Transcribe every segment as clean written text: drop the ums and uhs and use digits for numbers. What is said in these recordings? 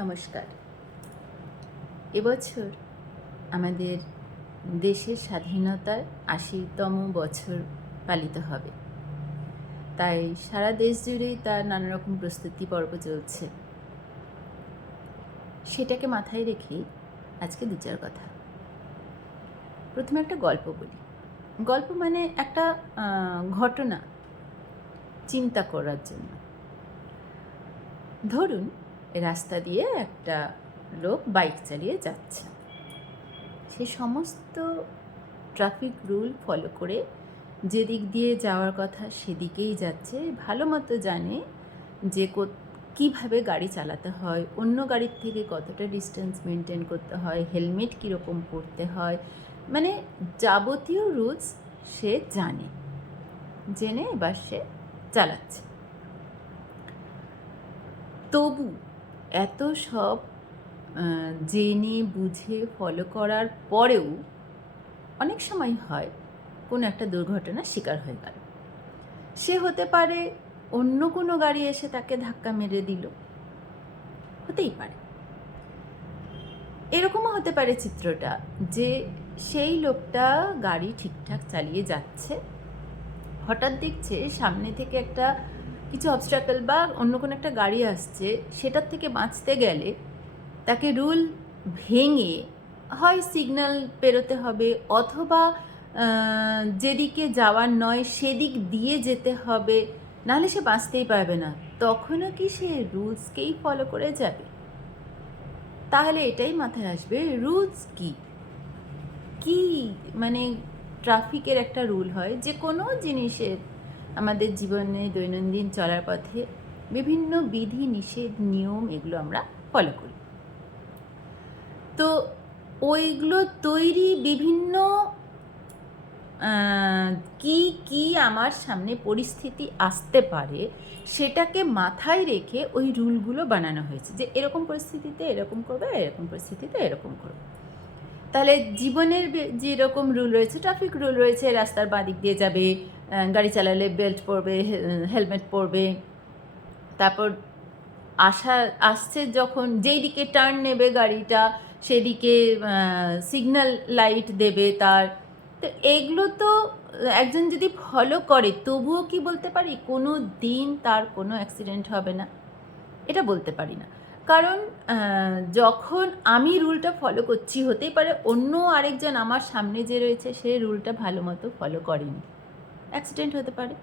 নমস্কার। এবছর আমাদের দেশের স্বাধীনতার ৮০তম বছর পালিত হবে। তাই সারা দেশ জুড়েই তার নানা রকম প্রস্তুতি পর্ব চলছে। সেটাকে মাথায় রেখেই আজকে দু চার কথা। প্রথমে একটা গল্প বলি। গল্প মানে একটা ঘটনা চিন্তা করার জন্য। ধরুন রাস্তা দিয়ে একটা লোক বাইক চালিয়ে যাচ্ছে। সে সমস্ত ট্রাফিক রুল ফলো করে যেদিক দিয়ে যাওয়ার কথা সেদিকেই যাচ্ছে। ভালো মতো জানে যে কীভাবে গাড়ি চালাতে হয়, অন্য গাড়ির থেকে কতটা ডিস্টেন্স মেনটেন করতে হয়, হেলমেট কীরকম পরতে হয়, মানে যাবতীয় রুলস সে জেনে এবার সে চালাচ্ছে। তবু এত সব জেনে বুঝে ফলো করার পরেও অনেক সময় হয় কোনো একটা দুর্ঘটনার শিকার হয়ে গেল। সে হতে পারে অন্য কোনো গাড়ি এসে তাকে ধাক্কা মেরে দিল, হতেই পারে। এরকমও হতে পারে চিত্রটা যে সেই লোকটা গাড়ি ঠিকঠাক চালিয়ে যাচ্ছে, হঠাৎ দেখছে সামনে থেকে একটা কিছু অবস্ট্রাকল বা অন্য কোনো একটা গাড়ি আসছে, সেটার থেকে বাঁচতে গেলে তাকে রুল ভেঙে হয় সিগন্যাল পেরোতে হবে, অথবা যেদিকে যাওয়ার নয় সেদিক দিয়ে যেতে হবে, নাহলে সে বাঁচতেই পারবে না। তখনও কি সে রুলসকেই ফলো করে যাবে? তাহলে এটাই মাথায় আসবে, রুলস কি মানে ট্রাফিকের একটা রুল হয় যে কোনো জিনিসের আমাদের জীবনে দৈনন্দিন চলার পথে বিভিন্ন বিধি নিষেধ নিয়ম এগুলো আমরা ফলো করি। তো ওইগুলো তৈরি বিভিন্ন কি আমার সামনে পরিস্থিতি আসতে পারে সেটাকে মাথায় রেখে ওই রুলগুলো বানানো হয়েছে যে এরকম পরিস্থিতিতে এরকম করবে, এরকম পরিস্থিতিতে এরকম করবে। তাহলে জীবনের যেরকম রুল রয়েছে, ট্রাফিক রুল রয়েছে, রাস্তার বাঁ দিক দিয়ে যাবে, গাড়ি চালালে বেল্ট পরবে, হেলমেট পরবে, তারপর আসছে যখন যেই দিকে টার্ন নেবে গাড়িটা সেদিকে সিগন্যাল লাইট দেবে তার। তো এগুলো তো একজন যদি ফলো করে তবুও কি বলতে পারি কোনো দিন তার কোনো অ্যাক্সিডেন্ট হবে না? এটা বলতে পারি না। কারণ যখন আমি রুলটা ফলো করছি, হতেই পারে অন্য আরেকজন আমার সামনে যে রয়েছে সে রুলটা ভালো মতো ফলো করেনি, অ্যাক্সিডেন্ট হতে পারে।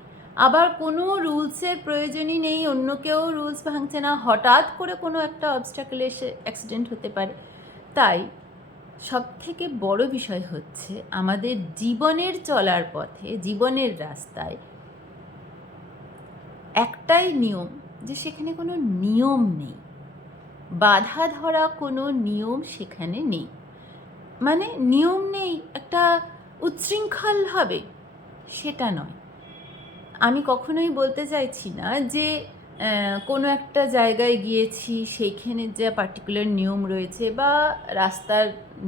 আবার কোনো রুলসের প্রয়োজনই নেই, অন্য কেউ রুলস ভাঙছে না, হঠাৎ করে কোনো একটা অবস্ট্রাকলে এসে অ্যাক্সিডেন্ট হতে পারে। তাই সবথেকে বড় বিষয় হচ্ছে আমাদের জীবনের চলার পথে, জীবনের রাস্তায় একটাই নিয়ম, যে সেখানে কোনো নিয়ম নেই, বাধা ধরা কোনো নিয়ম সেখানে নেই। মানে নিয়ম নেই একটা উচ্ছৃঙ্খল হবে, সেটা নয়। আমি কখনোই বলতে চাইছি না যে কোনো একটা জায়গায় গিয়েছি সেইখানে যা পার্টিকুলার নিয়ম রয়েছে বা রাস্তার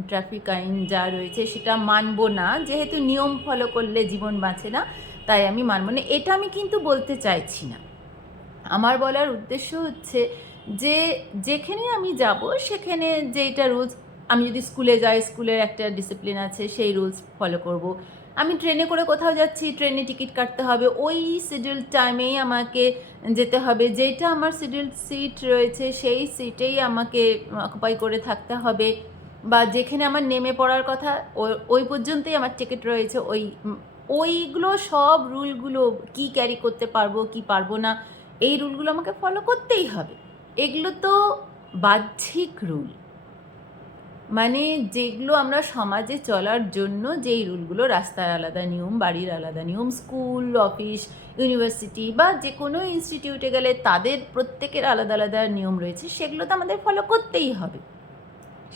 ট্রাফিক আইন যা রয়েছে সেটা মানব না, যেহেতু নিয়ম ফলো করলে জীবন বাঁচে না তাই আমি মানব না, এটা আমি কিন্তু বলতে চাইছি না। আমার বলার উদ্দেশ্য হচ্ছে যে যেখানে আমি যাব সেখানে যেটা রুলস, আমি যদি স্কুলে যাই স্কুলের একটা ডিসিপ্লিন আছে, সেই রুলস ফলো করব। আমি ট্রেনে করে কোথাও যাচ্ছি, ট্রেনে টিকিট কাটতে হবে, ওই শিডিউল টাইমেই আমাকে যেতে হবে, যেটা আমার শিডিউল সিট রয়েছে সেই সিটেই আমাকে অকুপাই করে থাকতে হবে, বা যেখানে আমার নেমে পড়ার কথা ওই পর্যন্তই আমার টিকিট রয়েছে, ওইগুলো সব রুলগুলো কি ক্যারি করতে পারবো কি পারবো না, এই রুলগুলো আমাকে ফলো করতেই হবে। এগুলো তো বাহ্যিক রুল, মানে যেগুলো আমরা সমাজে চলার জন্য যেই রুলগুলো, রাস্তার আলাদা নিয়ম, বাড়ির আলাদা নিয়ম, স্কুল অফিস ইউনিভার্সিটি বা যে কোনো ইনস্টিটিউটে গেলে তাদের প্রত্যেকের আলাদা আলাদা নিয়ম রয়েছে, সেগুলো তো আমাদের ফলো করতেই হবে,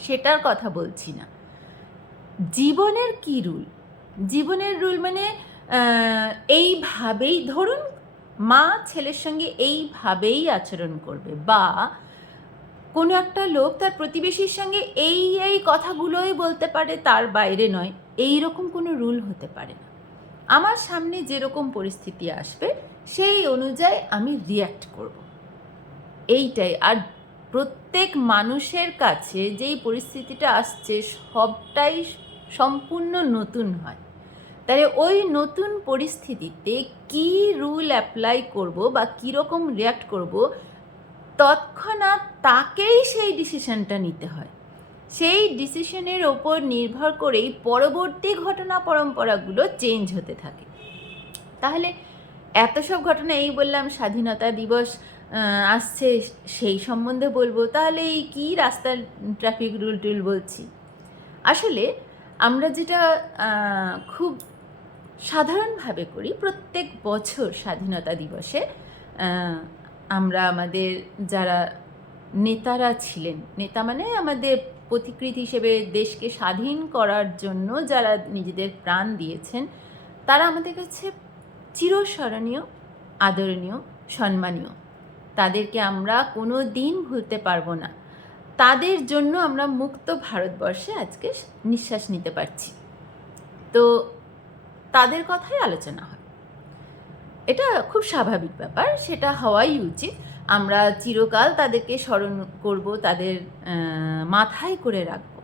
সেটার কথা বলছি না। জীবনের কি রুল? জীবনের রুল মানে এইভাবেই, ধরুন মা ছেলের সঙ্গে এইভাবেই আচরণ করবে, বা কোনো একটা লোক তার প্রতিবেশীর সঙ্গে এই কথাগুলোই বলতে পারে, তার বাইরে নয়, এই রকম কোনো রুল হতে পারে না। আমার সামনে যেরকম পরিস্থিতি আসবে সেই অনুযায়ী আমি রিয়্যাক্ট করব, এইটাই। আর প্রত্যেক মানুষের কাছে যেই পরিস্থিতিটা আসছে সবটাই সম্পূর্ণ নতুন হয়। তাহলে ওই নতুন পরিস্থিতিতে কী রুল অ্যাপ্লাই করব বা কীরকম রিয়াক্ট করব, তৎক্ষণাৎ তাকেই সেই ডিসিশনটা নিতে হয়। সেই ডিসিশনের ওপর নির্ভর করেই পরবর্তী ঘটনা পরম্পরাগুলো চেঞ্জ হতে থাকে। তাহলে এত সব ঘটনা, এই বললাম স্বাধীনতা দিবস আসছে সেই সম্বন্ধে বলবো, তাহলে এই কী রাস্তার ট্রাফিক রুল টুল বলছি। আসলে আমরা যেটা খুব সাধারণভাবে করি, প্রত্যেক বছর স্বাধীনতা দিবসে আমরা আমাদের যারা নেতারা ছিলেন, নেতা মানে আমাদের পথিকৃৎ হিসেবে দেশকে স্বাধীন করার জন্য যারা নিজেদের প্রাণ দিয়েছেন, তারা আমাদের কাছে চিরস্মরণীয়, আদরণীয়, সম্মানীয়। তাদেরকে আমরা কোনো দিন ভুলতে পারবো না। তাদের জন্য আমরা মুক্ত ভারতবর্ষে আজকে নিঃশ্বাস নিতে পারছি। তো তাদের কথাই আলোচনা হয়, এটা খুব স্বাভাবিক ব্যাপার, সেটা হওয়াই উচিত। আমরা চিরকাল তাদেরকে স্মরণ করব, তাদের মাথায় করে রাখব।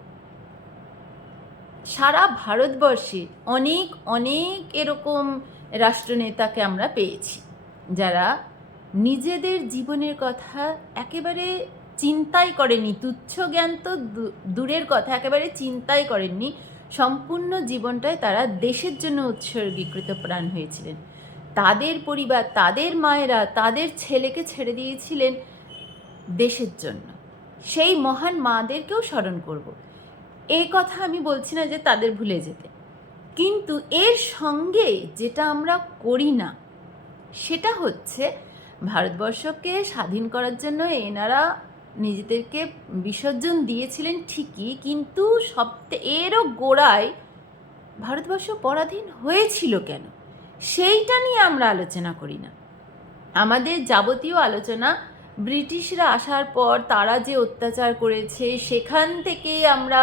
সারা ভারতবর্ষে অনেক অনেক এরকম রাষ্ট্রনেতাকে আমরা পেয়েছি, যারা নিজেদের জীবনের কথা একেবারে চিন্তাই করেননি, তুচ্ছ জ্ঞান তো দূরের কথা, একেবারে চিন্তাই করেননি। সম্পূর্ণ জীবনটাই তারা দেশের জন্য উৎসর্গীকৃত প্রাণ হয়েছিলেন। তাদের পরিবার, তাদের মায়েরা তাদের ছেলেকে ছেড়ে দিয়েছিলেন দেশের জন্য। সেই মহান মাদেরকেও স্মরণ করব। এই কথা আমি বলছি না যে তাদের ভুলে যেতে, কিন্তু এর সঙ্গে যেটা আমরা করি না সেটা হচ্ছে, ভারতবর্ষকে স্বাধীন করার জন্য এনারা নিজেদেরকে বিসর্জন দিয়েছিলেন ঠিকই, কিন্তু এরও গোড়ায় ভারতবর্ষ পরাধীন হয়েছিল কেন, সেইটা নিয়ে আমরা আলোচনা করি না। আমাদের যাবতীয় আলোচনা ব্রিটিশরা আসার পর তারা যে অত্যাচার করেছে, সেখান থেকে আমরা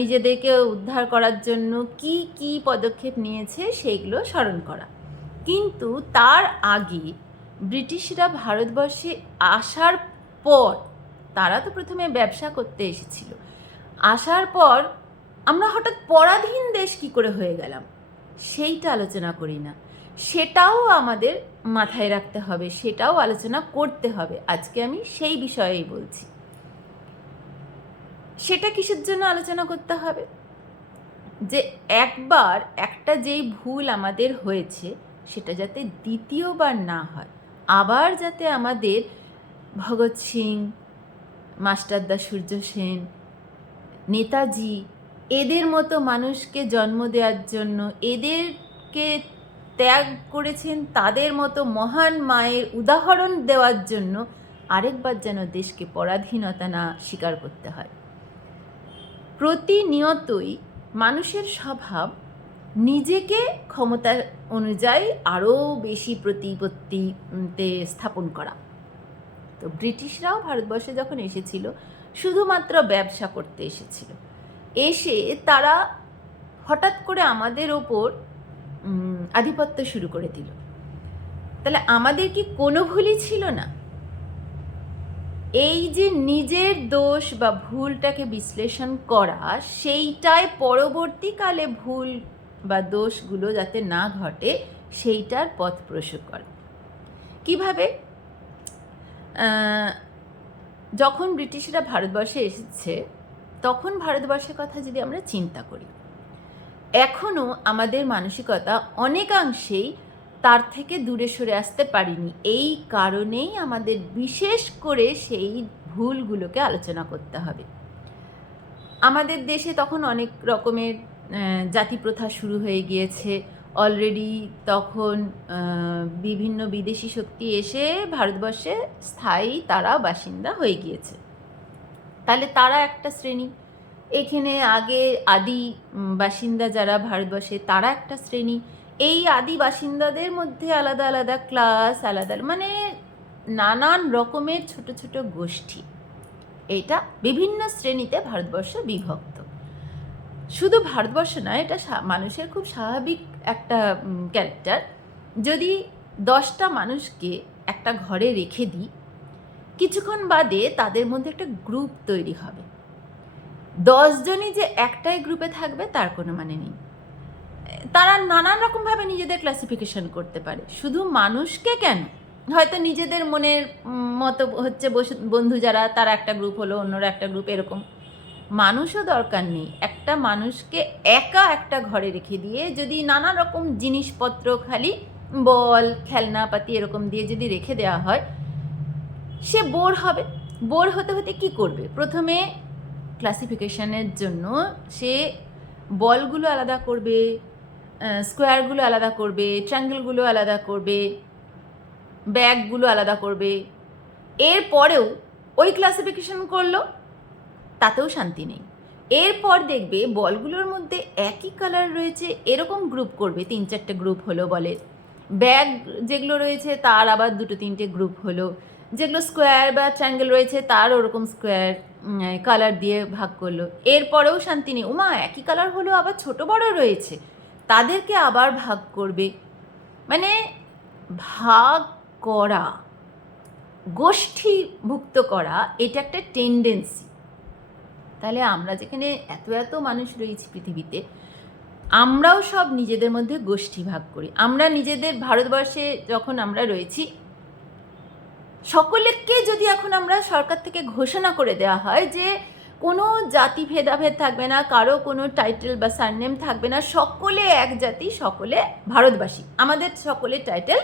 নিজেদেরকে উদ্ধার করার জন্য কি কি পদক্ষেপ নিয়েছে সেইগুলো স্মরণ করা। কিন্তু তার আগে ব্রিটিশরা ভারতবর্ষে আসার পর, তারা তো প্রথমে ব্যবসা করতে এসেছিল, আসার পর আমরা হঠাৎ পরাধীন দেশ কী করে হয়ে গেলাম, সেইটা আলোচনা করি না। সেটাও আমাদের মাথায় রাখতে হবে, সেটাও আলোচনা করতে হবে। আজকে আমি সেই বিষয়েই বলছি। সেটা কিসের জন্য আলোচনা করতে হবে? যে একবার একটা যেই ভুল আমাদের হয়েছে, সেটা যাতে দ্বিতীয়বার না হয়। আবার যাতে আমাদের ভগৎ সিং, মাস্টারদা সূর্য সেন, নেতাজি, এদের মতো মানুষকে জন্ম দেওয়ার জন্য, এদেরকে ত্যাগ করেছেন তাদের মতো মহান মায়ের উদাহরণ দেওয়ার জন্য আরেকবার যেন দেশকে পরাধীনতা না স্বীকার করতে হয়। প্রতিনিয়তই মানুষের স্বভাব নিজেকে ক্ষমতা অনুযায়ী আরও বেশি প্রতিপত্তিতে স্থাপন করা। তো ব্রিটিশরাও ভারতবর্ষে যখন এসেছিল, শুধুমাত্র ব্যবসা করতে এসেছিল। এসে তারা হঠাৎ করে আমাদের ওপর আধিপত্য শুরু করে দিল। তাহলে আমাদের কি কোনো ভুলই ছিল না? এই যে নিজের দোষ বা ভুলটাকে বিশ্লেষণ করা, সেইটাই পরবর্তীকালে ভুল বা দোষগুলো যাতে না ঘটে সেইটার পথ প্রশস্ত করে। কীভাবে? যখন ব্রিটিশরা ভারতবর্ষে এসেছে, তখন ভারতবর্ষের কথা যদি আমরা চিন্তা করি, এখনও আমাদের মানসিকতা অনেকাংশেই তার থেকে দূরে সরে আসতে পারিনি। এই কারণেই আমাদের বিশেষ করে সেই ভুলগুলোকে আলোচনা করতে হবে। আমাদের দেশে তখন অনেক রকমের জাতিপ্রথা শুরু হয়ে গিয়েছে অলরেডি। তখন বিভিন্ন বিদেশি শক্তি এসে ভারতবর্ষে স্থায়ী তারা বাসিন্দা হয়ে গিয়েছে। তাহলে তারা একটা শ্রেণী, এখানে আগে আদি বাসিন্দা যারা ভারতবর্ষে, তারা একটা শ্রেণী। এই আদি বাসিন্দাদের মধ্যে আলাদা আলাদা ক্লাস, আলাদা মানে নানান রকমের ছোট ছোট গোষ্ঠী, এটা বিভিন্ন শ্রেণীতে ভারতবর্ষ বিভক্ত। শুধু ভারতবর্ষ নয়, এটা মানুষের খুব স্বাভাবিক একটা ক্যারেক্টার। যদি 10টা মানুষকে একটা ঘরে রেখে দিই, কিছুক্ষণ বাদে তাদের মধ্যে একটা গ্রুপ তৈরি হবে। 10 জনই যে একটাই গ্রুপে থাকবে তার কোনো মানে নেই। তারা নানান রকমভাবে নিজেদের ক্লাসিফিকেশন করতে পারে। শুধু মানুষকে কেন, হয়তো নিজেদের মনের মতো হচ্ছে বন্ধু যারা, তারা একটা গ্রুপ হলো, অন্যরা একটা গ্রুপ, এরকম। মানুষও দরকার নেই। একটা মানুষকে একা একটা ঘরে রেখে দিয়ে যদি নানা রকম জিনিসপত্র, খালি বল, খেলনাপাতি এরকম দিয়ে যদি রেখে দেওয়া হয়, সে বোর হবে। বোর হতে হতে কী করবে? প্রথমে ক্লাসিফিকেশনের জন্য সে বলগুলো আলাদা করবে, স্কোয়ারগুলো আলাদা করবে, ট্রায়াঙ্গেলগুলো আলাদা করবে, ব্যাগগুলো আলাদা করবে। এরপরেও ওই ক্লাসিফিকেশন করলো, তাতেও শান্তি নেই। এরপর দেখবে বলগুলোর মধ্যে একই কালার রয়েছে এরকম গ্রুপ করবে, 3-4টে গ্রুপ হলো বলের। ব্যাগ যেগুলো রয়েছে তার আবার 2-3টে গ্রুপ হলো। যেগুলো স্কোয়ার বা ট্রায়াঙ্গেল রয়েছে তার ওরকম স্কোয়ার কালার দিয়ে ভাগ করলো। এরপরেও শান্তি নেই, ওমা একই কালার হলো, আবার ছোট বড় রয়েছে, তাদেরকে আবার ভাগ করবে। মানে ভাগ করা, গোষ্ঠীভুক্ত করা, এটা একটা টেন্ডেন্সি। তাহলে আমরা যেখানে এত এত মানুষ রয়েছি পৃথিবীতে, আমরাও সব নিজেদের মধ্যে গোষ্ঠী ভাগ করি। আমরা নিজেদের ভারতবর্ষে যখন আমরা রয়েছি, সকলকে যদি এখন আমরা সরকার থেকে ঘোষণা করে দেওয়া হয় যে কোনো জাতি ভেদাভেদ থাকবে না, কারো কোনো টাইটেল বা সারনেম থাকবে না, সকলে এক জাতি, সকলে ভারতবাসী, আমাদের সকলের টাইটেল,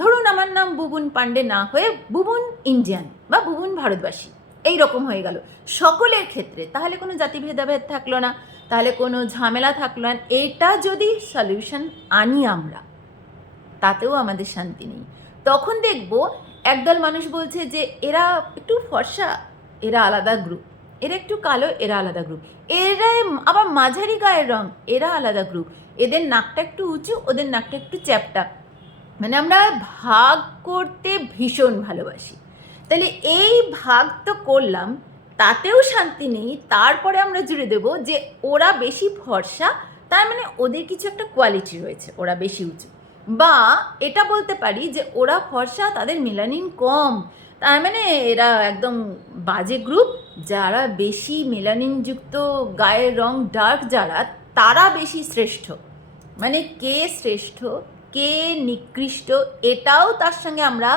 ধরুন আমার নাম বুবুন পান্ডে না হয়ে বুবুন ইন্ডিয়ান বা বুবুন ভারতবাসী, এই রকম হয়ে গেল সকলের ক্ষেত্রে, তাহলে কোনো জাতি ভেদাভেদ থাকলো না, তাহলে কোনো ঝামেলা থাকলো না। এটা যদি সলিউশন আনি আমরা, তাতেও আমাদের শান্তি নেই। তখন দেখব একদল মানুষ বলছে যে এরা একটু ফর্সা, এরা আলাদা গ্রুপ, এরা একটু কালো, এরা আলাদা গ্রুপ, এরা আবার মাঝারি গায়ের রং, এরা আলাদা গ্রুপ, এদের নাকটা একটু উঁচু, ওদের নাকটা একটু চ্যাপটা। মানে আমরা ভাগ করতে ভীষণ ভালোবাসি। তাহলে এই ভাগ তো করলাম, তাতেও শান্তি নেই। তারপরে আমরা জুড়ে দেব যে ওরা বেশি ফর্সা, তার মানে ওদের কিছু একটা কোয়ালিটি রয়েছে, ওরা বেশি উঁচু। বা এটা বলতে পারি যে ওরা ফর্সা, তাদের মেলানিন কম, তার মানে এরা একদম বাজে গ্রুপ। যারা বেশি মেলানিনযুক্ত, গায়ের রং ডার্ক যারা, তারা বেশি শ্রেষ্ঠ। মানে কে শ্রেষ্ঠ, কে নিকৃষ্ট, এটাও তার সঙ্গে আমরা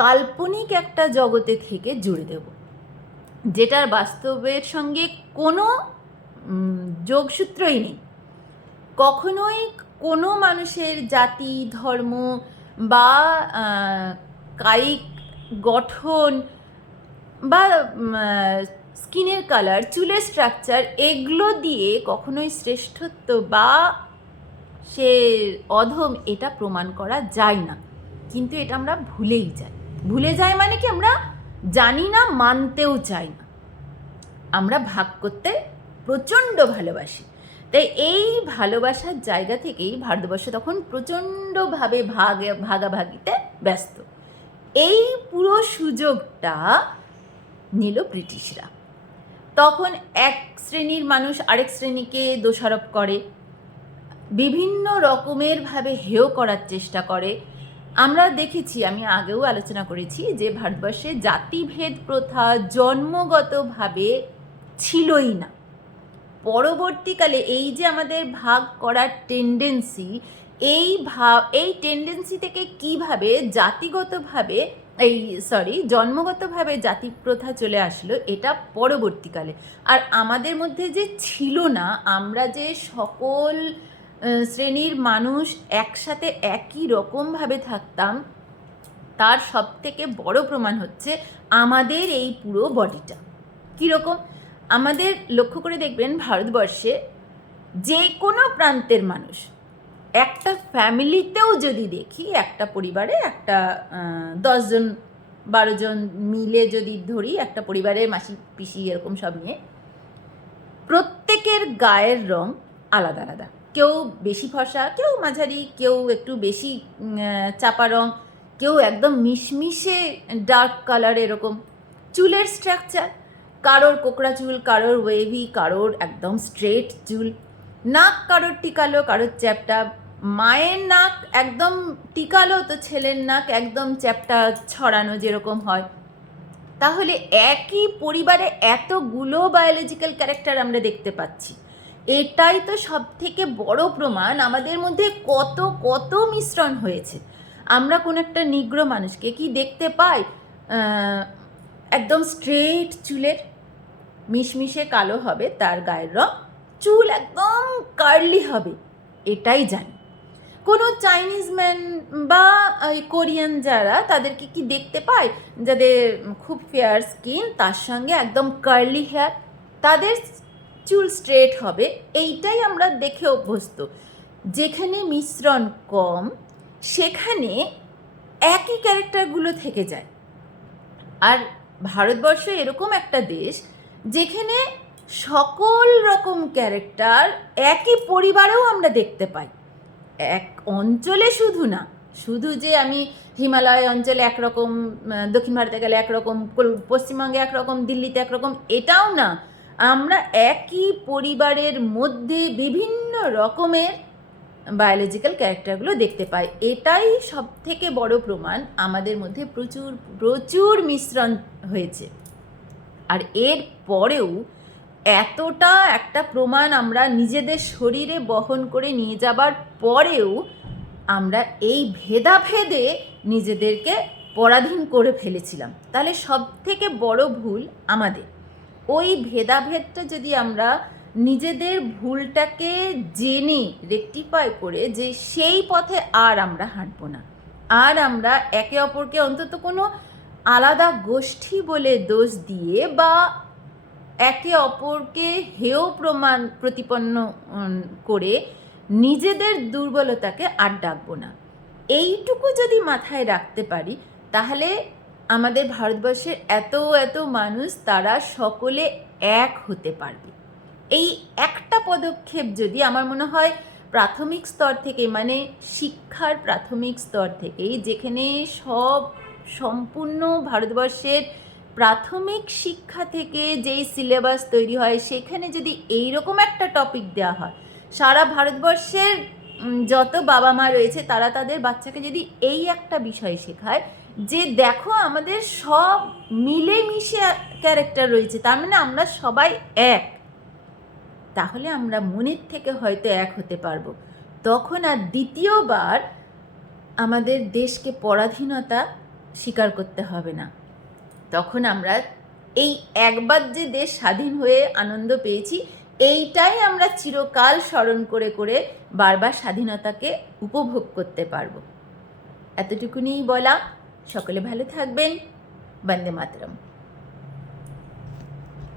কাল্পনিক একটা জগতে থেকে জুড়ে দেব, যেটার বাস্তবের সঙ্গে কোনো যোগসূত্রই নেই। কখনোই কোনো মানুষের জাতি, ধর্ম বা কায়িক গঠন বা স্কিনের কালার, চুলের স্ট্রাকচার, এগুলো দিয়ে কখনোই শ্রেষ্ঠত্ব বা সে অধম এটা প্রমাণ করা যায় না। কিন্তু এটা আমরা ভুলেই যাই। ভুলে যাই মানে কি, আমরা জানি না, মানতেও চাই না। আমরা ভাগ করতে প্রচণ্ড ভালোবাসি। তাই এই ভালোবাসার জায়গা থেকেই ভারতবর্ষ তখন প্রচণ্ডভাবে ভাগাভাগিতে ব্যস্ত। এই পুরো সুযোগটা নিল ব্রিটিশরা। তখন এক শ্রেণীর মানুষ আরেক শ্রেণীকে দোষারোপ করে, বিভিন্ন রকমের ভাবে হেয় করার চেষ্টা করে। আমরা দেখেছি, আমি আগেও আলোচনা করেছি যে ভারতবর্ষে জাতিভেদ প্রথা জন্মগতভাবে ছিলই না। পরবর্তীকালে এই যে আমাদের ভাগ করার টেন্ডেন্সি, এই টেন্ডেন্সি থেকে কিভাবে জাতিগতভাবে জন্মগতভাবে জাতি প্রথা চলে আসলো, এটা পরবর্তীকালে। আর আমাদের মধ্যে যে ছিল না, আমরা যে সকল শ্রেণীর মানুষ একসাথে একই রকমভাবে থাকতাম, তার সবথেকে বড় প্রমাণ হচ্ছে আমাদের এই পুরো বডিটা কীরকম। আমাদের লক্ষ্য করে দেখবেন, ভারতবর্ষে যে কোনো প্রান্তের মানুষ, একটা ফ্যামিলিতেও যদি দেখি, একটা পরিবারে একটা 10 জন 12 জন মিলে যদি ধরি, একটা পরিবারে মাসি পিসি এরকম সব নিয়ে, প্রত্যেকের গায়ের রং আলাদা আলাদা। কেউ বেশি ফর্সা, কেউ মাঝারি, কেউ একটু বেশি চাপা রং, কেউ একদম মিশমিশে ডার্ক কালার, এরকম। চুলের স্ট্রাকচার, কারোর কোকড়া চুল, কারোর ওয়েভি, কারোর একদম স্ট্রেট চুল। নাক কারোর টিকালো, কারোর চ্যাপটা। মায়ের নাক একদম টিকালো তো ছেলের নাক একদম চ্যাপ্টা ছড়ানো যেরকম হয়। তাহলে একই পরিবারে এতগুলো বায়োলজিক্যাল ক্যারেক্টার আমরা দেখতে পাচ্ছি। এটাই তো সব থেকে বড় প্রমাণ আমাদের মধ্যে কত কত মিশ্রণ হয়েছে। আমরা কোনো একটা নিগ্রো মানুষকে কি দেখতে পাই একদম স্ট্রেট চুলের, মিশমিশে কালো হবে তার গায়ের রং, চুল একদম কার্লি হবে, এটাই জানি। কোনো চাইনিজ ম্যান বা কোরিয়ান যারা, তাদেরকে কি দেখতে পায় যাদের খুব ফেয়ার স্কিন তার সঙ্গে একদম কার্লি হেয়ার, তাদের চুল স্ট্রেট হবে, এইটাই আমরা দেখে অভ্যস্ত। যেখানে মিশ্রণ কম সেখানে একই ক্যারেক্টারগুলো থেকে যায়। আর ভারতবর্ষ এরকম একটা দেশ যেখানে সকল রকম ক্যারেক্টার একই পরিবারেও আমরা দেখতে পাই। এক অঞ্চলে শুধু না, শুধু যে আমি হিমালয় অঞ্চলে একরকম, দক্ষিণ ভারতে গেলে একরকম, পশ্চিমবঙ্গে একরকম, দিল্লিতে একরকম, এটাও না। আমরা একই পরিবারের মধ্যে বিভিন্ন রকমের বায়োলজিক্যাল ক্যারেক্টারগুলো দেখতে পাই। এটাই সব থেকে বড় প্রমাণ আমাদের মধ্যে প্রচুর প্রচুর মিশ্রণ হয়েছে। আর এর পরেও এতটা একটা প্রমাণ আমরা নিজেদের শরীরে বহন করে নিয়ে যাবার পরেও আমরা এই ভেদাভেদে নিজেদেরকে পরাধীন করে ফেলেছিলাম। তাহলে সব থেকে বড় ভুল আমাদের। ওই ভেদাভেদটা যদি আমরা নিজেদের ভুলটাকে জেনে রেকটিফাই করে যে সেই পথে আর আমরা হাঁটবো না, আর আমরা একে অপরকে অন্তত কোনো আলাদা গোষ্ঠী বলে দোষ দিয়ে বা একে অপরকে হেয় প্রতিপন্ন করে নিজেদের দুর্বলতাকে আর ডাকবো না, এইটুকু যদি মাথায় রাখতে পারি তাহলে আমাদের ভারতবর্ষের এত এত মানুষ তারা সকলে এক হতে পারবে। এই একটা পদক্ষেপ যদি, আমার মনে হয় প্রাথমিক স্তর থেকে, মানে শিক্ষার প্রাথমিক স্তর থেকেই, যেখানে সম্পূর্ণ ভারতবর্ষের প্রাথমিক শিক্ষা থেকে যেই সিলেবাস তৈরি হয় সেখানে যদি এইরকম একটা টপিক দেওয়া হয়, সারা ভারতবর্ষের যত বাবা মা রয়েছে তারা তাদের বাচ্চাকে যদি এই একটা বিষয় শেখায় যে দেখো আমাদের সব মিলেমিশে ক্যারেক্টার রয়েছে, তার মানে আমরা সবাই এক, তাহলে আমরা মনের থেকে হয়তো এক হতে পারবো। তখন আর দ্বিতীয়বার আমাদের দেশকে পরাধীনতা স্বীকার করতে হবে না। তখন আমরা এই একবার যে দেশ স্বাধীন হয়ে আনন্দ পেয়েছি, এইটাই আমরা চিরকাল স্মরণ করে করে বারবার স্বাধীনতাকে উপভোগ করতে পারবো। এতটুকুনিই বলা। সকলে ভালো থাকবেন। বন্দে মাতরম।